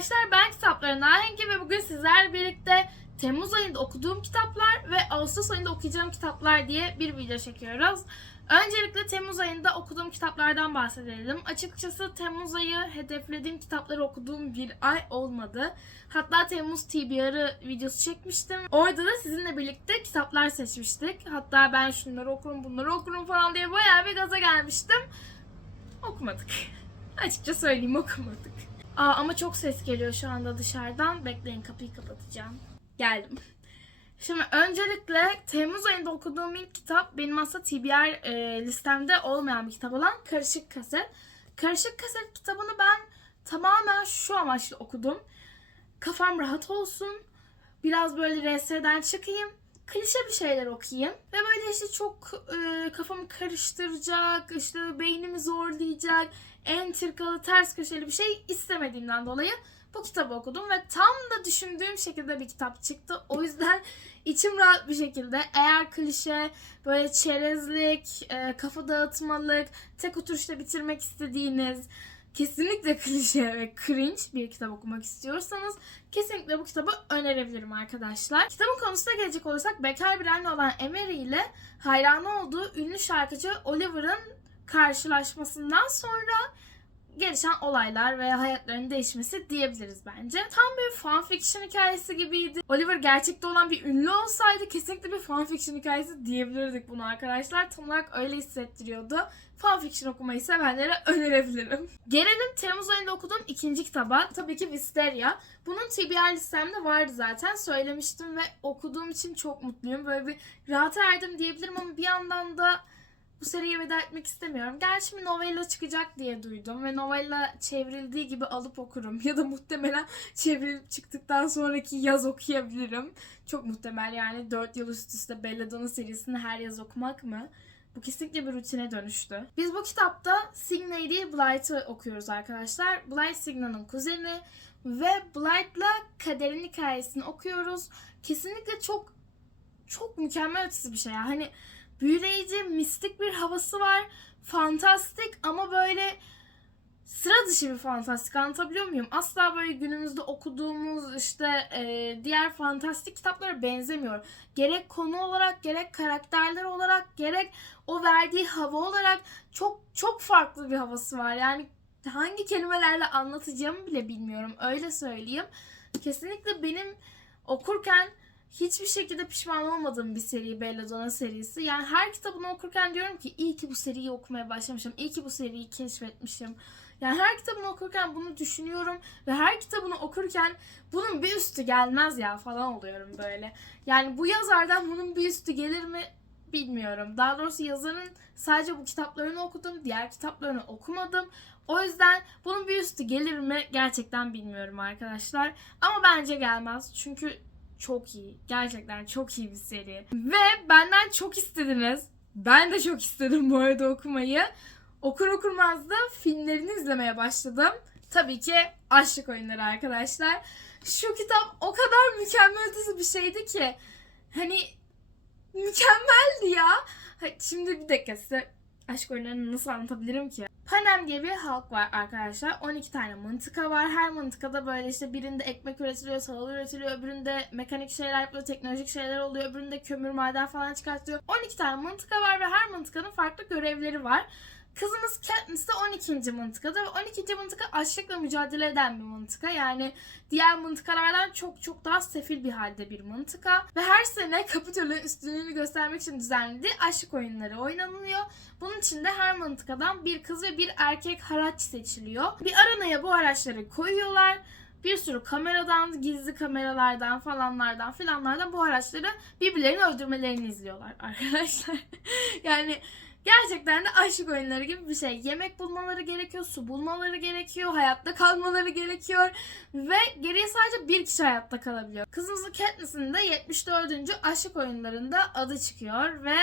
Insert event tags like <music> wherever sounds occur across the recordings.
arkadaşlar ben kitapların Ahengi ve bugün sizlerle birlikte Temmuz ayında okuduğum kitaplar ve Ağustos ayında okuyacağım kitaplar diye bir video çekiyoruz. Öncelikle Temmuz ayında okuduğum kitaplardan bahsedelim. Açıkçası Temmuz ayı hedeflediğim kitapları okuduğum bir ay olmadı. Hatta Temmuz TBR'ı videosu çekmiştim. Orada da sizinle birlikte kitaplar seçmiştik. Hatta ben şunları okurum bunları okurum falan diye bayağı bir gaza gelmiştim. Okumadık. <laughs> Açıkça söyleyeyim okumadık. Aa, ama çok ses geliyor şu anda dışarıdan. Bekleyin kapıyı kapatacağım. Geldim. Şimdi öncelikle Temmuz ayında okuduğum ilk kitap benim aslında TBR e, listemde olmayan bir kitap olan Karışık Kaset. Karışık Kaset kitabını ben tamamen şu amaçla okudum. Kafam rahat olsun. Biraz böyle RS'den çıkayım. Klişe bir şeyler okuyayım. Ve böyle işte çok e, kafamı karıştıracak, işte beynimi zorlayacak, entrikalı, ters köşeli bir şey istemediğimden dolayı bu kitabı okudum ve tam da düşündüğüm şekilde bir kitap çıktı. O yüzden <laughs> içim rahat bir şekilde eğer klişe, böyle çerezlik, e, kafa dağıtmalık, tek oturuşta bitirmek istediğiniz, kesinlikle klişe ve cringe bir kitap okumak istiyorsanız kesinlikle bu kitabı önerebilirim arkadaşlar. Kitabın konusuna gelecek olursak bekar bir anne olan Emery ile hayranı olduğu ünlü şarkıcı Oliver'ın karşılaşmasından sonra gelişen olaylar veya hayatlarının değişmesi diyebiliriz bence. Tam bir fanfiction hikayesi gibiydi. Oliver gerçekte olan bir ünlü olsaydı kesinlikle bir fanfiction hikayesi diyebilirdik bunu arkadaşlar. Tam olarak öyle hissettiriyordu. Fanfiction okumayı sevenlere önerebilirim. Gelelim Temmuz ayında okuduğum ikinci kitaba. Tabii ki Wisteria. Bunun TBR listemde vardı zaten. Söylemiştim ve okuduğum için çok mutluyum. Böyle bir rahat erdim diyebilirim ama bir yandan da bu seriye veda etmek istemiyorum. Gerçi bir novella çıkacak diye duydum ve novella çevrildiği gibi alıp okurum. <laughs> Ya da muhtemelen çevrilip çıktıktan sonraki yaz okuyabilirim. Çok muhtemel yani 4 yıl üst üste Belladonna serisini her yaz okumak mı? Bu kesinlikle bir rutine dönüştü. Biz bu kitapta Signa'yı değil Blight'ı okuyoruz arkadaşlar. Blight Signa'nın kuzeni ve Blight'la kaderin hikayesini okuyoruz. Kesinlikle çok çok mükemmel ötesi bir şey ya. Hani büyüleyici, mistik bir havası var. Fantastik ama böyle sıra dışı bir fantastik anlatabiliyor muyum? Asla böyle günümüzde okuduğumuz işte e, diğer fantastik kitaplara benzemiyor. Gerek konu olarak, gerek karakterler olarak, gerek o verdiği hava olarak çok çok farklı bir havası var. Yani hangi kelimelerle anlatacağımı bile bilmiyorum. Öyle söyleyeyim. Kesinlikle benim okurken hiçbir şekilde pişman olmadığım bir seri Belladonna serisi. Yani her kitabını okurken diyorum ki iyi ki bu seriyi okumaya başlamışım. İyi ki bu seriyi keşfetmişim. Yani her kitabını okurken bunu düşünüyorum ve her kitabını okurken bunun bir üstü gelmez ya falan oluyorum böyle. Yani bu yazardan bunun bir üstü gelir mi bilmiyorum. Daha doğrusu yazarın sadece bu kitaplarını okudum, diğer kitaplarını okumadım. O yüzden bunun bir üstü gelir mi gerçekten bilmiyorum arkadaşlar. Ama bence gelmez. Çünkü çok iyi. Gerçekten çok iyi bir seri. Ve benden çok istediniz. Ben de çok istedim bu arada okumayı. Okur okurmaz da filmlerini izlemeye başladım. Tabii ki Aşık Oyunları arkadaşlar. Şu kitap o kadar mükemmel ötesi bir şeydi ki. Hani mükemmeldi ya. Şimdi bir dakika size aşk oyunlarını nasıl anlatabilirim ki? Panem diye bir halk var arkadaşlar. 12 tane mıntıka var. Her mıntıkada böyle işte birinde ekmek üretiliyor, salata üretiliyor, öbüründe mekanik şeyler yapılıyor, teknolojik şeyler oluyor, öbüründe kömür maden falan çıkartıyor. 12 tane mıntıka var ve her mıntıkanın farklı görevleri var. Kızımız Katniss de 12. mıntıkada ve 12. mıntıka açlıkla mücadele eden bir mıntıka. Yani diğer mıntıkalardan çok çok daha sefil bir halde bir mıntıka. Ve her sene Kapitol'ün üstünlüğünü göstermek için düzenlediği aşık oyunları oynanılıyor. Bunun için de her mıntıkadan bir kız ve bir erkek haraç seçiliyor. Bir aranaya bu araçları koyuyorlar. Bir sürü kameradan, gizli kameralardan falanlardan filanlardan bu araçları birbirlerini öldürmelerini izliyorlar <laughs> arkadaşlar. yani Gerçekten de aşık oyunları gibi bir şey. Yemek bulmaları gerekiyor, su bulmaları gerekiyor, hayatta kalmaları gerekiyor ve geriye sadece bir kişi hayatta kalabiliyor. Kızımızın Katniss'in de 74. aşık oyunlarında adı çıkıyor ve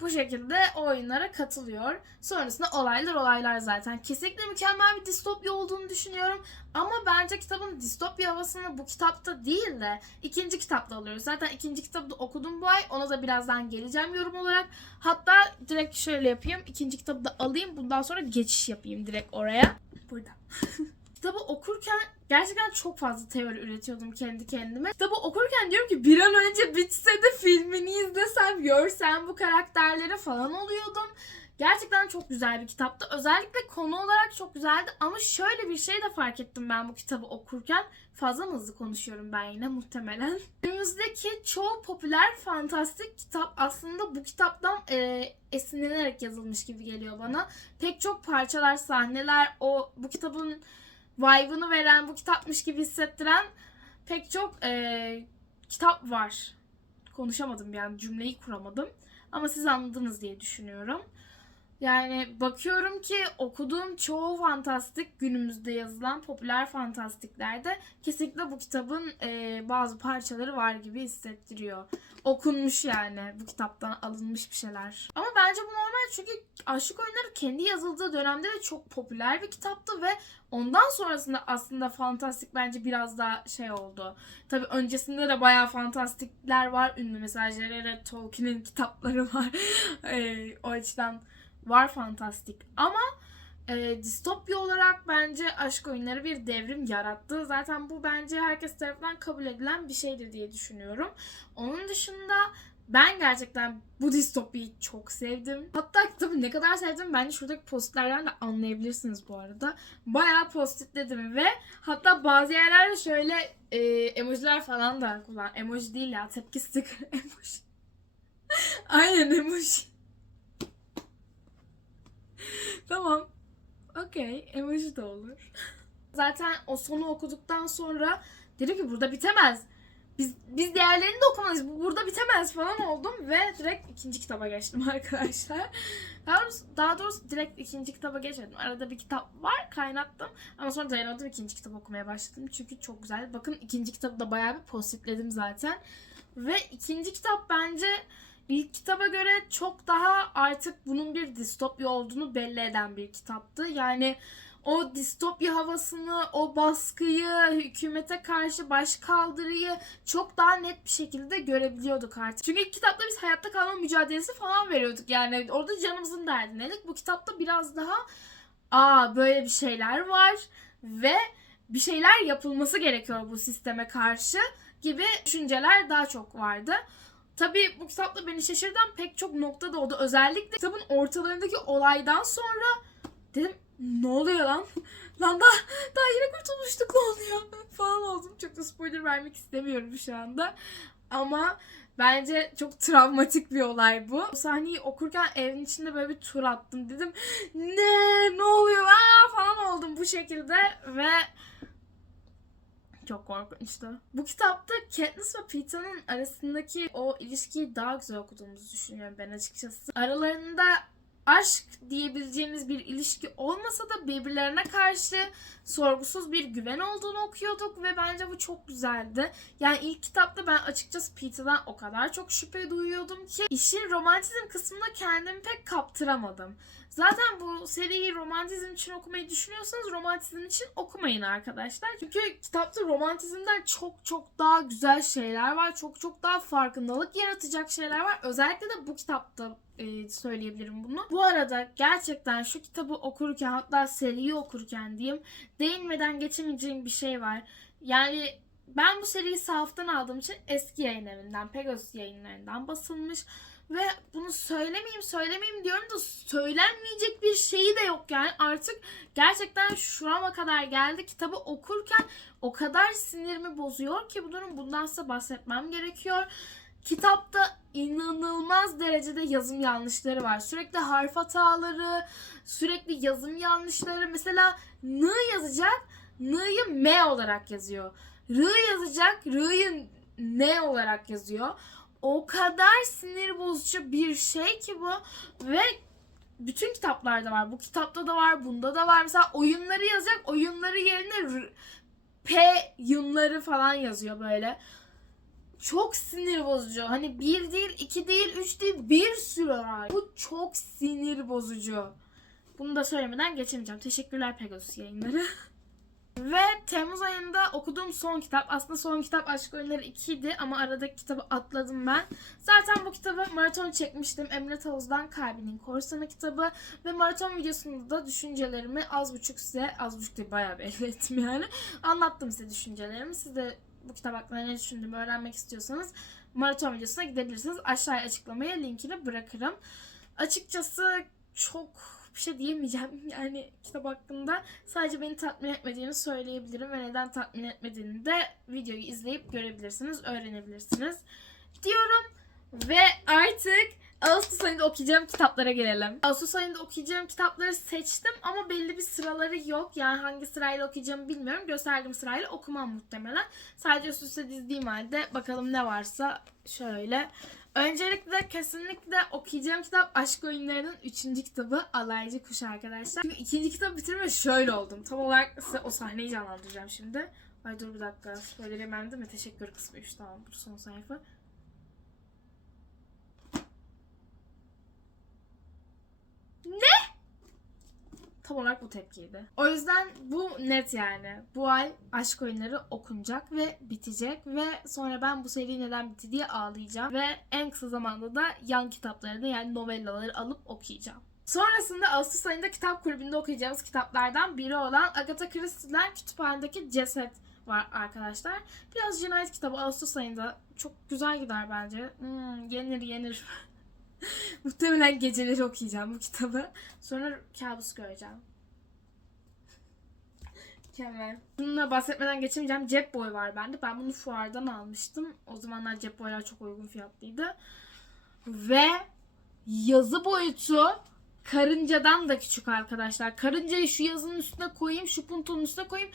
bu şekilde oyunlara katılıyor. Sonrasında olaylar olaylar zaten. Kesinlikle mükemmel bir distopya olduğunu düşünüyorum. Ama bence kitabın distopya havasını bu kitapta değil de ikinci kitapta alıyoruz. Zaten ikinci kitabı da okudum bu ay. Ona da birazdan geleceğim yorum olarak. Hatta direkt şöyle yapayım. İkinci kitabı da alayım. Bundan sonra geçiş yapayım direkt oraya. Burada. <laughs> Kitabı okurken gerçekten çok fazla teori üretiyordum kendi kendime. Kitabı okurken diyorum ki bir an önce bitse de filmini izlesem, görsem bu karakterlere falan oluyordum. Gerçekten çok güzel bir kitaptı. Özellikle konu olarak çok güzeldi ama şöyle bir şey de fark ettim ben bu kitabı okurken. Fazla hızlı konuşuyorum ben yine muhtemelen. <laughs> Günümüzdeki çoğu popüler fantastik kitap aslında bu kitaptan e, esinlenerek yazılmış gibi geliyor bana. Pek çok parçalar, sahneler, o bu kitabın vibe'ını veren, bu kitapmış gibi hissettiren pek çok e, kitap var. Konuşamadım yani cümleyi kuramadım. Ama siz anladınız diye düşünüyorum. Yani bakıyorum ki okuduğum çoğu fantastik günümüzde yazılan popüler fantastiklerde kesinlikle bu kitabın e, bazı parçaları var gibi hissettiriyor. Okunmuş yani bu kitaptan alınmış bir şeyler. Ama bence bu normal çünkü Aşık Oyunları kendi yazıldığı dönemde de çok popüler bir kitaptı ve ondan sonrasında aslında fantastik bence biraz daha şey oldu. Tabii öncesinde de bayağı fantastikler var. Ünlü mesela J.R.R. Tolkien'in kitapları var. <laughs> e, o açıdan var fantastik ama e, distopya olarak bence aşk oyunları bir devrim yarattı. Zaten bu bence herkes tarafından kabul edilen bir şeydir diye düşünüyorum. Onun dışında ben gerçekten bu distopyayı çok sevdim. Hatta kitabı ne kadar sevdim bence şuradaki postitlerden de anlayabilirsiniz bu arada. Bayağı postitledim ve hatta bazı yerlerde şöyle e, emojiler falan da kullan. Emoji değil ya tepki sticker <laughs> emoji. Aynen emoji. Tamam. Okey. Emoji de olur. Zaten o sonu okuduktan sonra dedim ki burada bitemez. Biz biz diğerlerini de okumalıyız. Bu burada bitemez falan oldum ve direkt ikinci kitaba geçtim <laughs> arkadaşlar. Daha doğrusu, daha doğrusu direkt ikinci kitaba geçmedim. Arada bir kitap var kaynattım. Ama sonra dayanamadım ikinci kitap okumaya başladım. Çünkü çok güzel. Bakın ikinci kitabı da bayağı bir postitledim zaten. Ve ikinci kitap bence İlk kitaba göre çok daha artık bunun bir distopya olduğunu belli eden bir kitaptı. Yani o distopya havasını, o baskıyı, hükümete karşı başkaldırıyı çok daha net bir şekilde görebiliyorduk artık. Çünkü ilk kitapta biz hayatta kalma mücadelesi falan veriyorduk. Yani orada canımızın derdindedik. Bu kitapta biraz daha aa böyle bir şeyler var ve bir şeyler yapılması gerekiyor bu sisteme karşı gibi düşünceler daha çok vardı. Tabii bu kitapta beni şaşırtan pek çok nokta da oldu. Özellikle kitabın ortalarındaki olaydan sonra dedim ne oluyor lan? <laughs> lan daha, daha yine kurtulmuştuk ne oluyor? <laughs> falan oldum. Çok da spoiler vermek istemiyorum şu anda. Ama bence çok travmatik bir olay bu. O sahneyi okurken evin içinde böyle bir tur attım. Dedim ne ne oluyor Aa! falan oldum bu şekilde ve çok korkunçtu. Bu kitapta Katniss ve Peeta'nın arasındaki o ilişkiyi daha güzel okuduğumuzu düşünüyorum ben açıkçası. Aralarında aşk diyebileceğimiz bir ilişki olmasa da birbirlerine karşı sorgusuz bir güven olduğunu okuyorduk ve bence bu çok güzeldi. Yani ilk kitapta ben açıkçası Peter'dan o kadar çok şüphe duyuyordum ki işin romantizm kısmında kendimi pek kaptıramadım. Zaten bu seriyi romantizm için okumayı düşünüyorsanız romantizm için okumayın arkadaşlar. Çünkü kitapta romantizmden çok çok daha güzel şeyler var. Çok çok daha farkındalık yaratacak şeyler var. Özellikle de bu kitapta e, söyleyebilirim bunu. Bu arada gerçekten şu kitabı okurken hatta seriyi okurken diyeyim değinmeden geçemeyeceğim bir şey var. Yani ben bu seriyi sahaftan aldığım için eski yayın evinden, Pegasus yayınlarından basılmış. Ve bunu söylemeyeyim söylemeyeyim diyorum da söylenmeyecek bir şeyi de yok yani. Artık gerçekten şurama kadar geldi. Kitabı okurken o kadar sinirimi bozuyor ki bu durum. Bundan size bahsetmem gerekiyor. Kitapta inanılmaz derecede yazım yanlışları var. Sürekli harf hataları, sürekli yazım yanlışları. Mesela n yazacak, n'yı m olarak yazıyor. R yazacak, r'yı n olarak yazıyor. O kadar sinir bozucu bir şey ki bu ve bütün kitaplarda var. Bu kitapta da var, bunda da var. Mesela oyunları yazacak, oyunları yerine P yunları falan yazıyor böyle çok sinir bozucu. Hani bir değil, iki değil, üç değil, bir sürü var. Bu çok sinir bozucu. Bunu da söylemeden geçemeyeceğim. Teşekkürler Pegasus yayınları. <laughs> Ve Temmuz ayında okuduğum son kitap aslında son kitap Aşk Oyunları 2 idi ama aradaki kitabı atladım ben. Zaten bu kitabı maraton çekmiştim. Emre Tavuz'dan Kalbinin Korsanı kitabı ve maraton videosunda da düşüncelerimi az buçuk size az buçuk değil bayağı belli ettim yani. Anlattım size düşüncelerimi. Siz de bu kitap hakkında ne düşündüğümü öğrenmek istiyorsanız maraton videosuna gidebilirsiniz. Aşağıya açıklamaya linkini bırakırım. Açıkçası çok bir şey diyemeyeceğim <laughs> yani kitap hakkında. Sadece beni tatmin etmediğini söyleyebilirim ve neden tatmin etmediğini de videoyu izleyip görebilirsiniz, öğrenebilirsiniz diyorum. Ve artık Ağustos ayında okuyacağım kitaplara gelelim. Ağustos ayında okuyacağım kitapları seçtim ama belli bir sıraları yok. Yani hangi sırayla okuyacağımı bilmiyorum. Gösterdiğim sırayla okumam muhtemelen. Sadece üst üste dizdiğim halde bakalım ne varsa şöyle. Öncelikle kesinlikle okuyacağım kitap Aşk Oyunları'nın 3. kitabı Alaycı Kuş arkadaşlar. Çünkü ikinci kitabı bitirme şöyle oldum. Tam olarak size o sahneyi canlandıracağım şimdi. Ay dur bir dakika. Böyle hemen değil mi? Teşekkür kısmı 3 tamam. Bu son sayfa. Tam olarak bu tepkiydi. O yüzden bu net yani. Bu ay aşk oyunları okunacak ve bitecek ve sonra ben bu seri neden bitti diye ağlayacağım ve en kısa zamanda da yan kitaplarını yani novellaları alıp okuyacağım. Sonrasında Ağustos ayında kitap kulübünde okuyacağımız kitaplardan biri olan Agatha Christie'den Kütüphanedeki Ceset var arkadaşlar. Biraz cinayet kitabı Ağustos ayında çok güzel gider bence. Hmm, yenir yenir. <laughs> <laughs> Muhtemelen geceleri okuyacağım bu kitabı. Sonra kabus göreceğim. Mükemmel. Bununla bahsetmeden geçemeyeceğim. Cep boy var bende. Ben bunu fuardan almıştım. O zamanlar cep boylar çok uygun fiyatlıydı. Ve yazı boyutu karıncadan da küçük arkadaşlar. Karıncayı şu yazının üstüne koyayım, şu puntonun üstüne koyayım.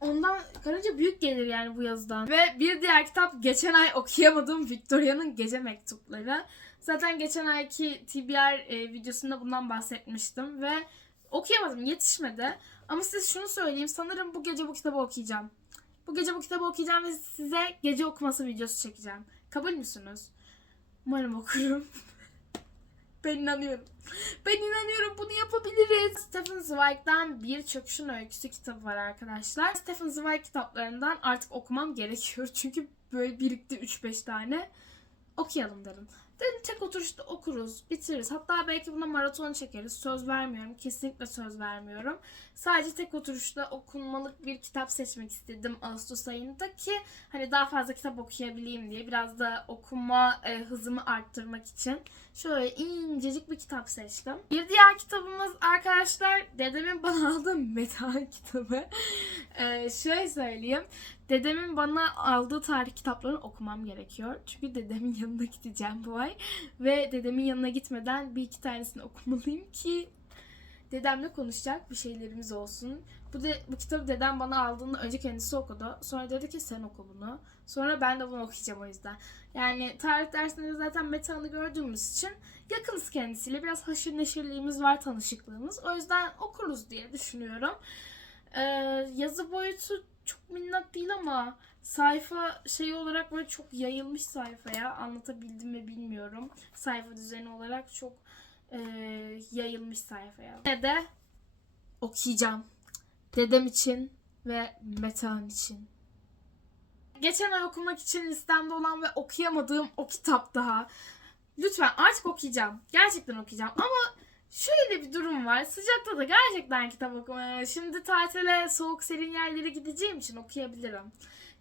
Ondan karınca büyük gelir yani bu yazıdan. Ve bir diğer kitap geçen ay okuyamadığım Victoria'nın Gece Mektupları. Zaten geçen ayki TBR e, videosunda bundan bahsetmiştim ve okuyamadım yetişmedi. Ama size şunu söyleyeyim sanırım bu gece bu kitabı okuyacağım. Bu gece bu kitabı okuyacağım ve size gece okuması videosu çekeceğim. Kabul müsünüz? Umarım okurum. <laughs> ben inanıyorum. Ben inanıyorum bunu yapabiliriz. Stephen Zweig'den Bir Çöküşün Öyküsü kitabı var arkadaşlar. Stephen Zweig kitaplarından artık okumam gerekiyor. <laughs> Çünkü böyle birikti 3-5 tane. Okuyalım dedim. Dedim tek oturuşta okuruz, bitiririz. Hatta belki buna maraton çekeriz. Söz vermiyorum. Kesinlikle söz vermiyorum. Sadece tek oturuşta okunmalık bir kitap seçmek istedim Ağustos ayında ki hani daha fazla kitap okuyabileyim diye. Biraz da okuma e, hızımı arttırmak için. Şöyle incecik bir kitap seçtim. Bir diğer kitabımız arkadaşlar dedemin bana <laughs> aldığı metal kitabı. E, şöyle söyleyeyim. Dedemin bana aldığı tarih kitaplarını okumam gerekiyor. Çünkü dedemin <laughs> yanına gideceğim bu ay. Ve dedemin yanına gitmeden bir iki tanesini okumalıyım ki dedemle konuşacak bir şeylerimiz olsun. Bu, de, bu kitabı dedem bana aldığında önce kendisi okudu. Sonra dedi ki sen oku bunu. Sonra ben de bunu okuyacağım o yüzden. Yani tarih dersinde de zaten Metehan'ı gördüğümüz için yakınız kendisiyle. Biraz haşır neşirliğimiz var, tanışıklığımız. O yüzden okuruz diye düşünüyorum. Ee, yazı boyutu çok minnak değil ama sayfa şey olarak böyle çok yayılmış sayfaya anlatabildim mi bilmiyorum. Sayfa düzeni olarak çok e, yayılmış sayfaya. Ne de okuyacağım. Dedem için ve Metehan için. Geçen ay okumak için listemde olan ve okuyamadığım o kitap daha. Lütfen artık okuyacağım. Gerçekten okuyacağım. Ama şöyle bir durum var. Sıcakta da gerçekten kitap okumaya. Şimdi tatile soğuk serin yerlere gideceğim için okuyabilirim.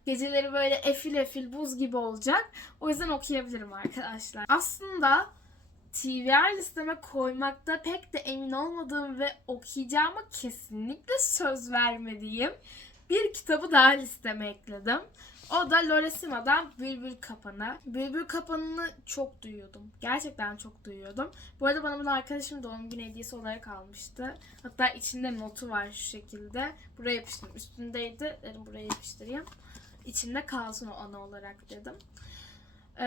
Geceleri böyle efil efil buz gibi olacak. O yüzden okuyabilirim arkadaşlar. Aslında TVR listeme koymakta pek de emin olmadığım ve okuyacağıma kesinlikle söz vermediğim bir kitabı daha listeme ekledim. O da Loresima'dan Bülbül Kapanı. Bülbül Kapanı'nı çok duyuyordum. Gerçekten çok duyuyordum. Bu arada bana bunu arkadaşım doğum günü hediyesi olarak almıştı. Hatta içinde notu var şu şekilde. Buraya yapıştırdım. Üstündeydi. Dedim buraya yapıştırayım. İçinde kalsın o ana olarak dedim. Ee,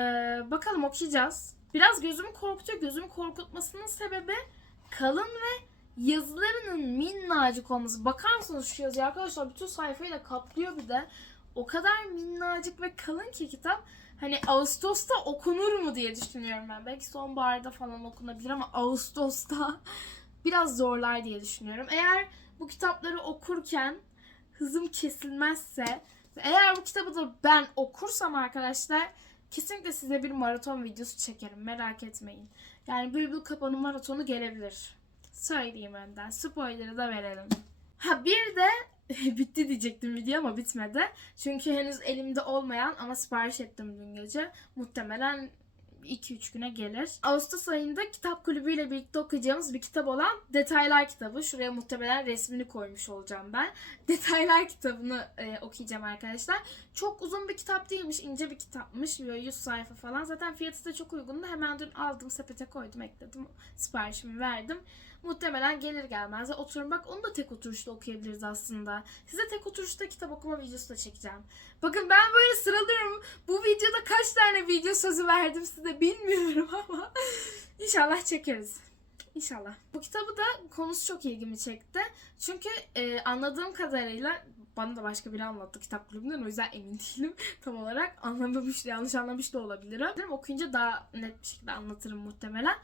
bakalım okuyacağız. Biraz gözümü korkutuyor. Gözümü korkutmasının sebebi kalın ve yazılarının minnacık olması. Bakar mısınız şu yazıya arkadaşlar? Bütün sayfayı da kaplıyor bir de. O kadar minnacık ve kalın ki kitap. Hani Ağustos'ta okunur mu diye düşünüyorum ben. Belki sonbaharda falan okunabilir ama Ağustos'ta <laughs> biraz zorlar diye düşünüyorum. Eğer bu kitapları okurken hızım kesilmezse eğer bu kitabı da ben okursam arkadaşlar kesinlikle size bir maraton videosu çekerim. Merak etmeyin. Yani Bülbül Kapanı maratonu gelebilir. Söyleyeyim önden. Spoiler'ı da verelim. Ha bir de <laughs> bitti diyecektim video ama bitmedi. Çünkü henüz elimde olmayan ama sipariş ettim dün gece. Muhtemelen 2-3 güne gelir. Ağustos ayında kitap kulübüyle birlikte okuyacağımız bir kitap olan Detaylar kitabı. Şuraya muhtemelen resmini koymuş olacağım ben. <laughs> Detaylar kitabını e, okuyacağım arkadaşlar. Çok uzun bir kitap değilmiş, ince bir kitapmış. Böyle 100 sayfa falan. Zaten fiyatı da çok uygundu. Hemen dün aldım, sepete koydum, ekledim. Siparişimi verdim. Muhtemelen gelir gelmez de oturun. Bak onu da tek oturuşta okuyabiliriz aslında. Size tek oturuşta kitap okuma videosu da çekeceğim. Bakın ben böyle sıralıyorum. Bu videoda kaç tane video sözü verdim size bilmiyorum <laughs> ama inşallah çekeriz. İnşallah. Bu kitabı da konusu çok ilgimi çekti. Çünkü e, anladığım kadarıyla bana da başka biri anlattı kitap kulübünden o yüzden emin <laughs> değilim tam olarak. Anlamamış yanlış anlamış da olabilirim. Okuyunca daha net bir şekilde anlatırım muhtemelen.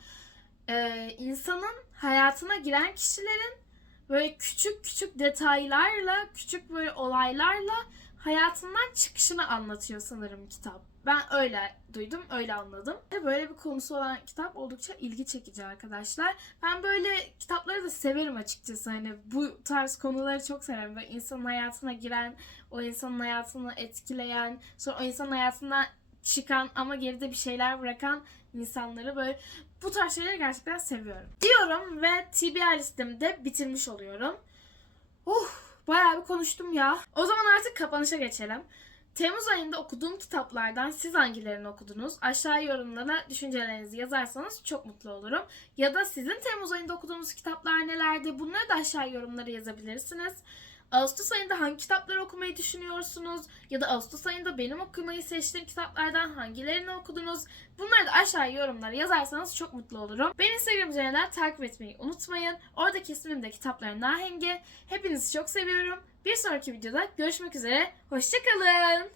E, insanın hayatına giren kişilerin böyle küçük küçük detaylarla, küçük böyle olaylarla hayatından çıkışını anlatıyor sanırım kitap. Ben öyle duydum, öyle anladım. Böyle bir konusu olan kitap oldukça ilgi çekici arkadaşlar. Ben böyle kitapları da severim açıkçası. Hani bu tarz konuları çok severim. Böyle insanın hayatına giren, o insanın hayatını etkileyen, sonra o insanın hayatına çıkan ama geride bir şeyler bırakan insanları böyle bu tarz şeyleri gerçekten seviyorum. Diyorum ve TBR listemde bitirmiş oluyorum. Uh, bayağı bir konuştum ya. O zaman artık kapanışa geçelim. Temmuz ayında okuduğum kitaplardan siz hangilerini okudunuz? Aşağı yorumlara düşüncelerinizi yazarsanız çok mutlu olurum. Ya da sizin Temmuz ayında okuduğunuz kitaplar nelerdi? Bunları da aşağı yorumlara yazabilirsiniz. Ağustos ayında hangi kitapları okumayı düşünüyorsunuz? Ya da Ağustos ayında benim okumayı seçtiğim kitaplardan hangilerini okudunuz? Bunları da aşağı yorumlara yazarsanız çok mutlu olurum. Beni Instagram üzerinden takip etmeyi unutmayın. Oradaki ismim de kitapların nahengi. Hepinizi çok seviyorum. Bir sonraki videoda görüşmek üzere. Hoşçakalın.